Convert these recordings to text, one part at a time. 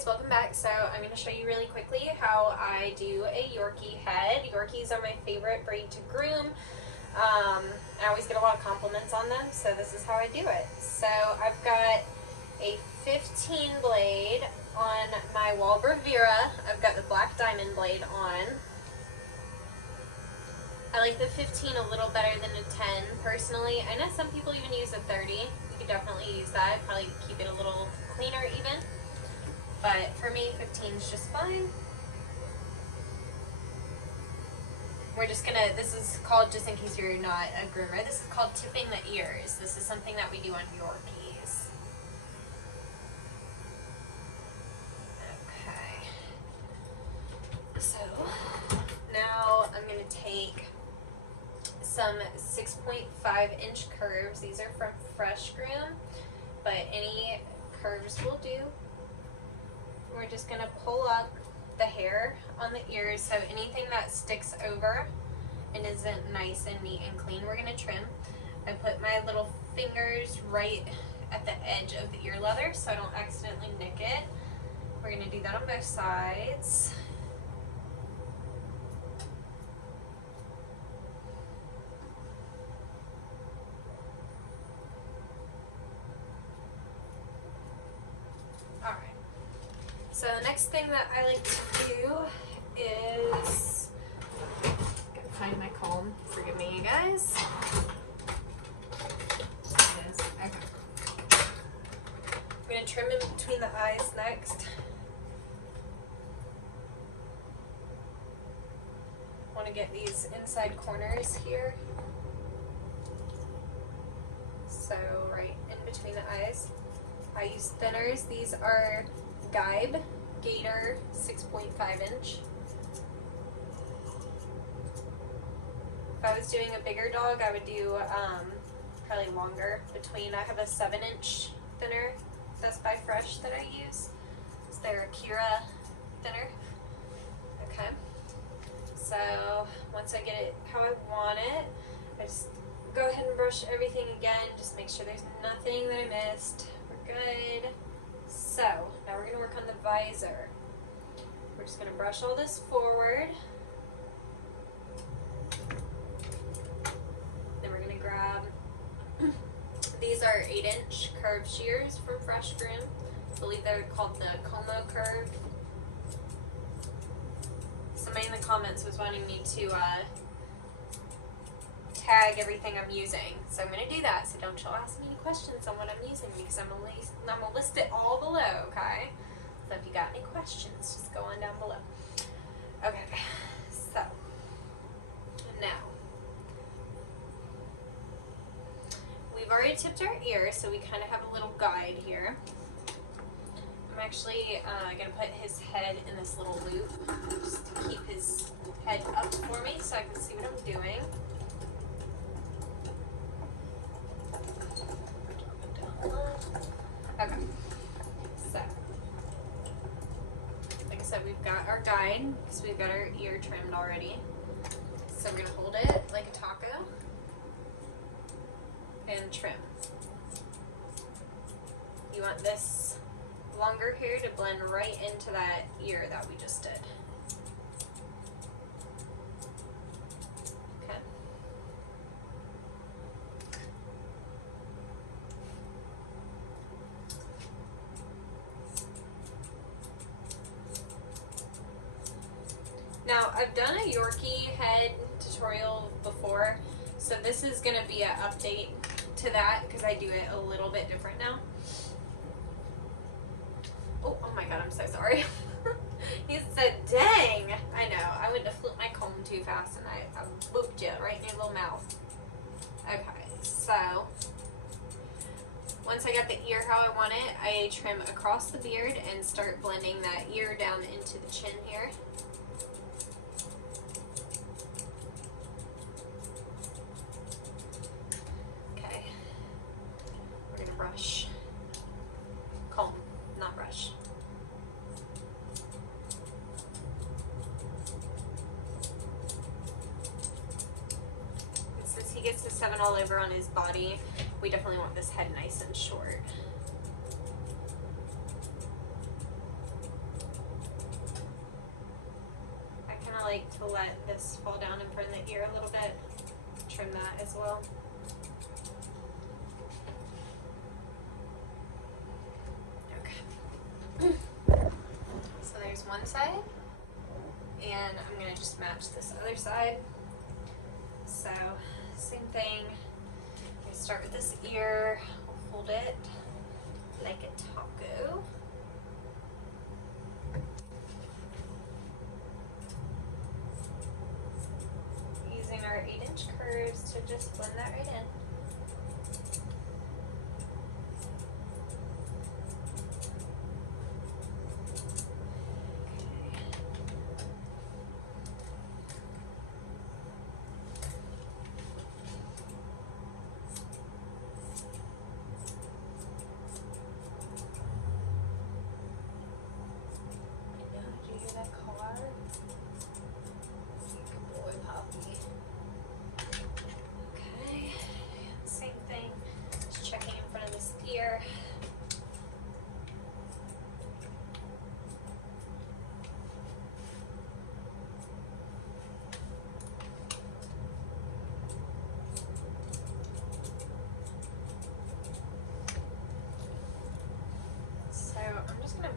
guys, welcome back. So I'm going to show you really quickly how I do a Yorkie head. Yorkies are my favorite breed to groom. I always get a lot of compliments on them, so this is how I do it. So I've got a 15 blade on my Vera. I've got the black diamond blade on. I like the 15 a little better than a 10 personally. I know some people even use a 30. You could definitely use that. Probably keep it a little cleaner even. But for me, 15 is just fine. We're just gonna, this is called, just in case you're not a groomer, this is called tipping the ears. This is something that we do on Yorkies. Okay. So, now I'm gonna take some 6.5 inch curves. These are from Fresh Groom, but any curves will do. We're just gonna pull up the hair on the ears, so anything that sticks over and isn't nice and neat and clean, we're gonna trim. I put my little fingers right at the edge of the ear leather so I don't accidentally nick it. We're gonna do that on both sides. So the next thing that I like to do is, gotta find my comb. Forgive me, you guys. It is. Okay. I'm gonna trim in between the eyes next. Want to get these inside corners here. So right in between the eyes. I use thinners. These are Gator 6.5 inch. If I was doing a bigger dog, I would do probably longer between. I have a 7-inch thinner that's by Fresh that I use. It's their Akira thinner. Okay. So once I get it how I want it, I just go ahead and brush everything again. Just make sure there's nothing that I missed. We're good. So, now we're going to work on the visor. We're just going to brush all this forward. Then we're going to grab, these are 8-inch curved shears from Fresh Groom. I believe they're called the Komo curve. Somebody in the comments was wanting me to tag everything I'm using, so I'm going to do that, so don't y'all ask me any questions on what I'm using because I'm going to list it all below, okay? So if you got any questions, just go on down below. Okay, so now we've already tipped our ear, so we kind of have a little guide here. I'm actually going to put his head in this little loop just to keep his head up for me so I can see what I'm doing. Okay, so like I said, we've got our guide because we've got our ear trimmed already. So we're gonna hold it like a taco and trim. You want this longer hair to blend right into that ear that we just did. Okay. Now, I've done a Yorkie head tutorial before, so this is going to be an update to that because I do it a little bit different now. Oh my god, I'm so sorry. He said, dang! I know, I went to flip my comb too fast and I booped you right in your little mouth. Okay, so once I got the ear how I want it, I trim across the beard and start blending that ear down into the chin here. Brush. Comb, not brush. And since he gets the 7 all over on his body, we definitely want this head nice and short. like to let this fall down in front of the ear a little bit. Trim that as well. Okay. So there's one side, and I'm gonna just match this other side. So same thing. We start with this ear. We'll hold it like a taco. Using our 8-inch curves to just blend that right in.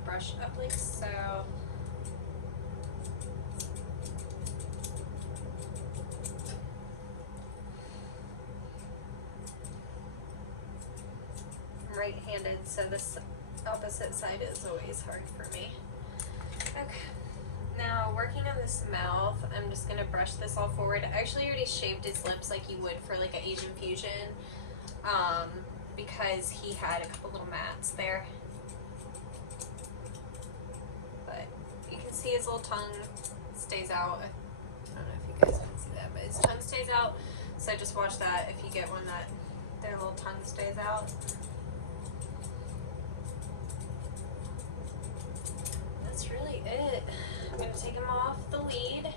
Brush up like so. I'm right-handed, so this opposite side is always hard for me. Okay, now working on this mouth, I'm just gonna brush this all forward. I actually already shaved his lips like you would for like an Asian fusion, because he had a couple little mats there. See, his little tongue stays out. I don't know if you guys can see that, but his tongue stays out. So just watch that if you get one that their little tongue stays out. That's really it. I'm gonna take him off the lead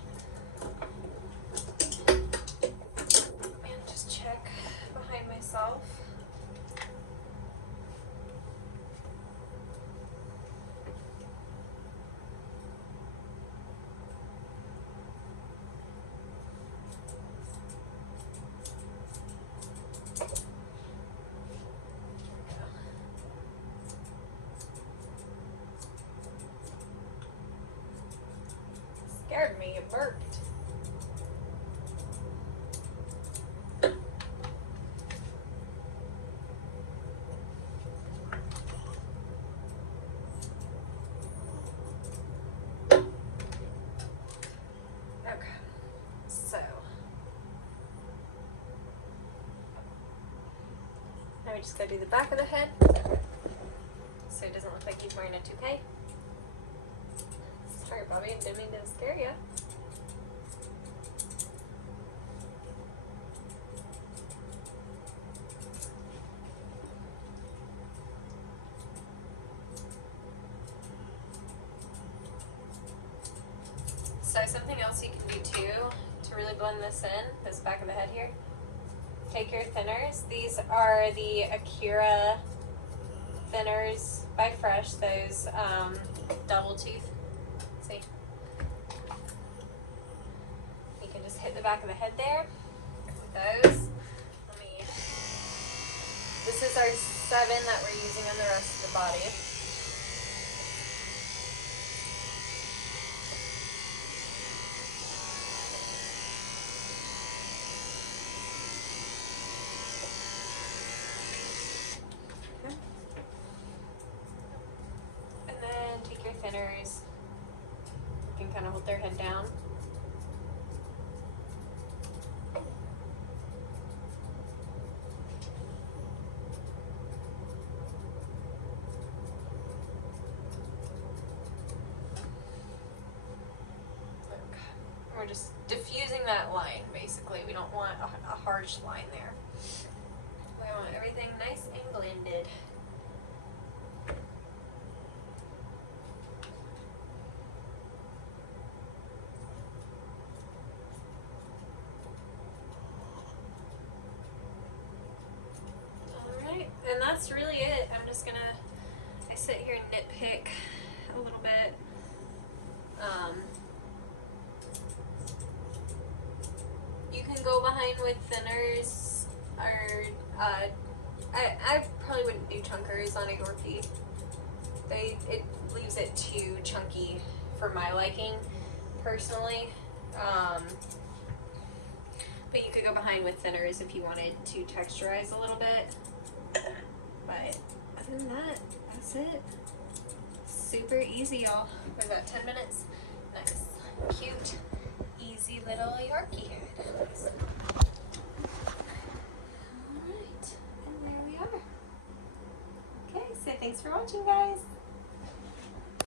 and just check behind myself. Scared me, it burped. Okay, so now we just gotta do the back of the head so it doesn't look like he's wearing a toupee. Sorry, Bobby, I didn't mean to scare you. So something else you can do too to really blend this in, this back of the head here. Take your thinners. These are the Akira thinners by Fresh, those double tooth. See? You can just hit the back of the head there with those. This is our 7 that we're using on the rest of the body. And then take your thinners. You can kind of hold their head down. We're just diffusing that line, basically. We don't want a harsh line there. We want everything nice and blended. Alright, and that's really it. I'm just gonna, I sit here and nitpick a little bit. go behind with thinners, or I probably wouldn't do chunkers on a Yorkie. It leaves it too chunky for my liking, personally. But you could go behind with thinners if you wanted to texturize a little bit. But other than that, that's it. Super easy, y'all. Was that 10 minutes? Nice. Cute, easy little Yorkie head. Alright, and there we are. Okay, so thanks for watching, guys.